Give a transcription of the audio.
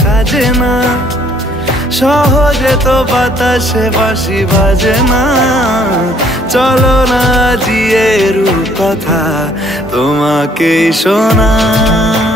সাজে না, সহজে তো বাতাসে বাঁশি বাজে না। চলো না জিয়ে রূপ কথা তোমাকেই শোনাই।